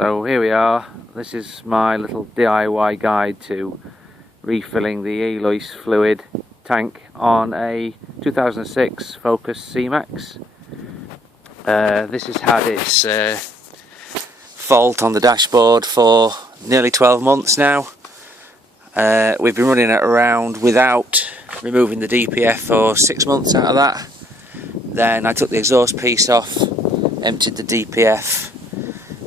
So here we are. This is my little DIY guide to refilling the Eolys fluid tank on a 2006 Focus C-Max. This has had its fault on the dashboard for nearly 12 months now. We've been running it around without removing the DPF for 6 months out of that. Then I took the exhaust piece off, emptied the DPF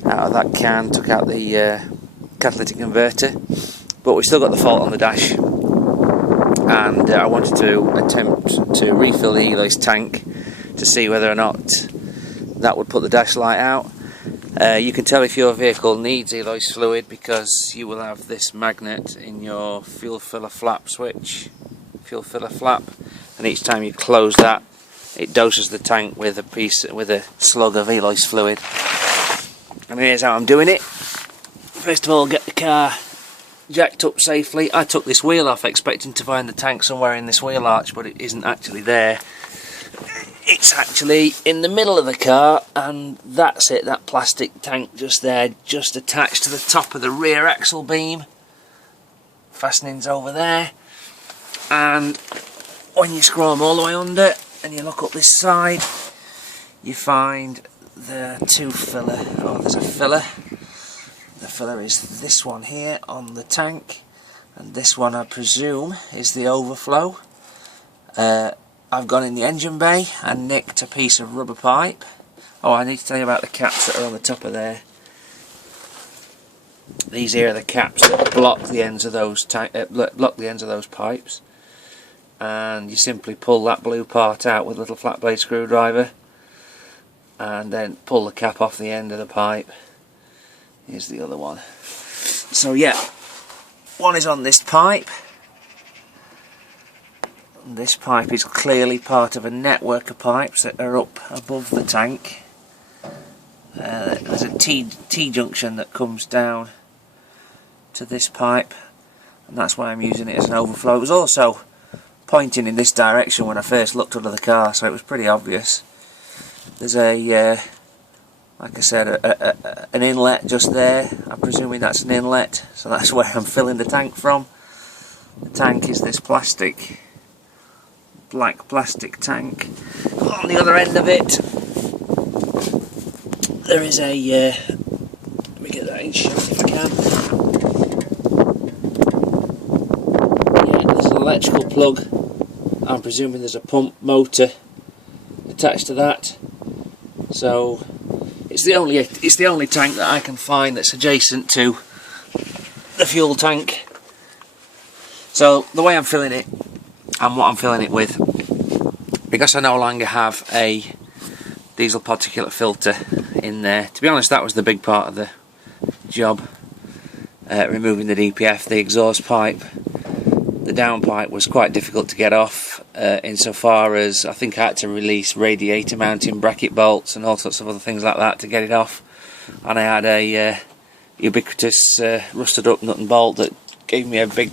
out of that can, took out the catalytic converter, but we've still got the fault on the dash, and I wanted to attempt to refill the Eolys tank to see whether or not that would put the dash light out. You can tell if your vehicle needs Eolys fluid because you will have this magnet in your fuel filler flap switch, fuel filler flap, and each time you close that, it doses the tank with a slug of Eolys fluid. And here's how I'm doing it. First of all, get the car jacked up safely. I took this wheel off expecting to find the tank somewhere in this wheel arch, but it isn't actually there. It's actually in the middle of the car, and that's it, that plastic tank just there, just attached to the top of the rear axle beam. Fastenings over there. And when you scroll them all the way under and you look up this side, you find the two filler. Oh, there's a filler. The filler is this one here on the tank, and this one I presume is the overflow. I've gone in the engine bay and nicked a piece of rubber pipe. Oh, I need to tell you about the caps that are on the top of there. These here are the caps that block the ends of those pipes, and you simply pull that blue part out with a little flat blade screwdriver, and then pull the cap off the end of the pipe. Here's the other one. So yeah, one is on this pipe. This pipe is clearly part of a network of pipes that are up above the tank. There's a T-junction that comes down to this pipe, and that's why I'm using it as an overflow. It was also pointing in this direction when I first looked under the car, so it was pretty obvious. There's a, like I said, an inlet just there. I'm presuming that's an inlet, so that's where I'm filling the tank from. The tank is this plastic, black plastic tank. On the other end of it, there is a, let me get that in shot if I can. Yeah, there's an electrical plug. I'm presuming there's a pump motor attached to that. So it's the only tank that I can find that's adjacent to the fuel tank. So the way I'm filling it and what I'm filling it with, because I no longer have a diesel particulate filter in there. To be honest, that was the big part of the job, removing the DPF. The exhaust pipe, the downpipe, was quite difficult to get off, insofar as I think I had to release radiator mounting bracket bolts and all sorts of other things like that to get it off, and I had a ubiquitous rusted up nut and bolt that gave me a big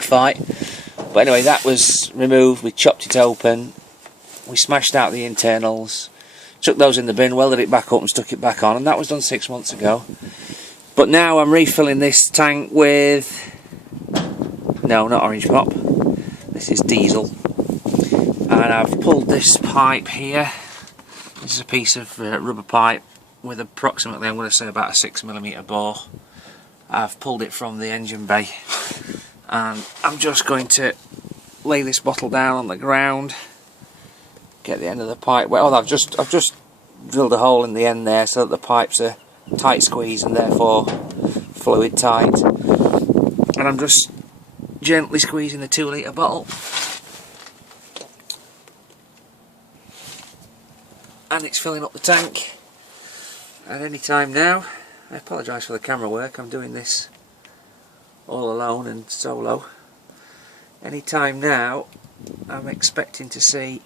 fight. But anyway, that was removed. We chopped it open, we smashed out the internals, took those in the bin, welded it back up and stuck it back on, and that was done 6 months ago. But now I'm refilling this tank with, no, not orange pop, this is diesel, and I've pulled this pipe here. This is a piece of rubber pipe with approximately, I'm going to say, about a 6mm bore. I've pulled it from the engine bay, and I'm just going to lay this bottle down on the ground, get the end of the pipe. Well, I've just drilled a hole in the end there so that the pipes are tight squeeze and therefore fluid tight, and I'm just gently squeezing the 2 litre bottle, and it's filling up the tank. At any time now, I apologise for the camera work, I'm doing this all alone and solo. Any time now I'm expecting to see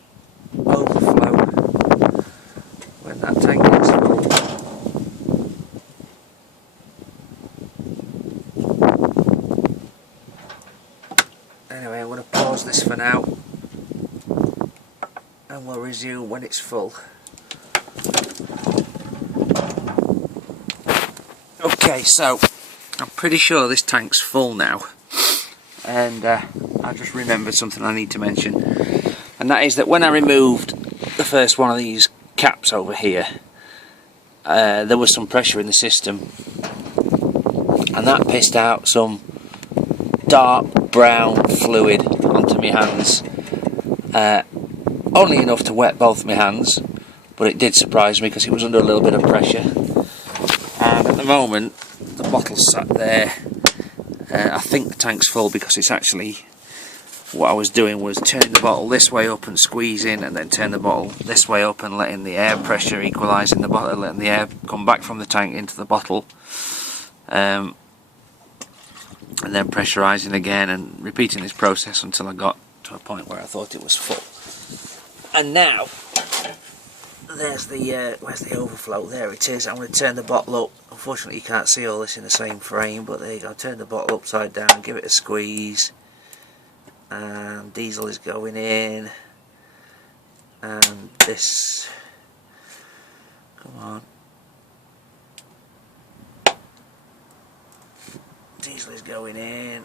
overflow when that tank gets full. Anyway, I'm going to pause this for now and we'll resume when it's full. Okay, so I'm pretty sure this tank's full now, and I just remembered something I need to mention, and that is that when I removed the first one of these caps over here, there was some pressure in the system, and that pissed out some dark brown fluid onto my hands, only enough to wet both my hands, but it did surprise me because it was under a little bit of pressure. And at the moment the bottle's sat there. I think the tank's full because it's actually, what I was doing was turning the bottle this way up and squeezing, and then turn the bottle this way up and letting the air pressure equalise in the bottle, letting the air come back from the tank into the bottle, and then pressurising again, and repeating this process until I got to a point where I thought it was full. And now there's the where's the overflow? There it is. I'm going to turn the bottle up. Unfortunately you can't see all this in the same frame, but there you go. Turn the bottle upside down, give it a squeeze, and diesel is going in, and this, come on, diesel is going in.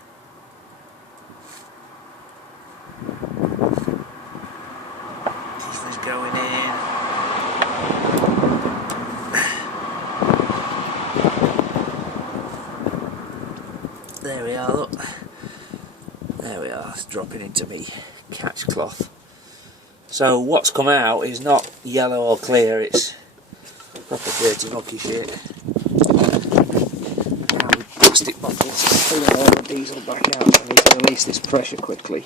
Diesel is going in. There we are, look. There we are, it's dropping into me catch cloth. So what's come out is not yellow or clear, it's proper dirty mucky shit. Now the plastic bottles pulling all the diesel back out, so I need to release this pressure quickly.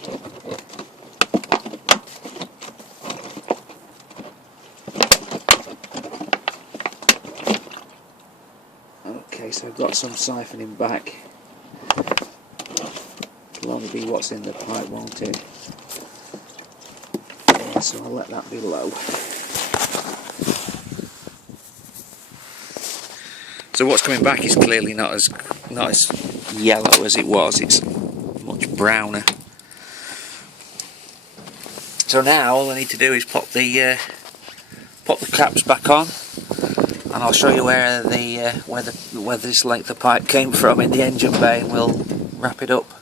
Okay, so I've got some siphoning back. It'll only be what's in the pipe, won't it? Yeah, so I'll let that be low. So what's coming back is clearly not as yellow as it was. It's much browner. So now all I need to do is pop the caps back on, and I'll show you where this length of pipe came from in the engine bay, and we'll wrap it up.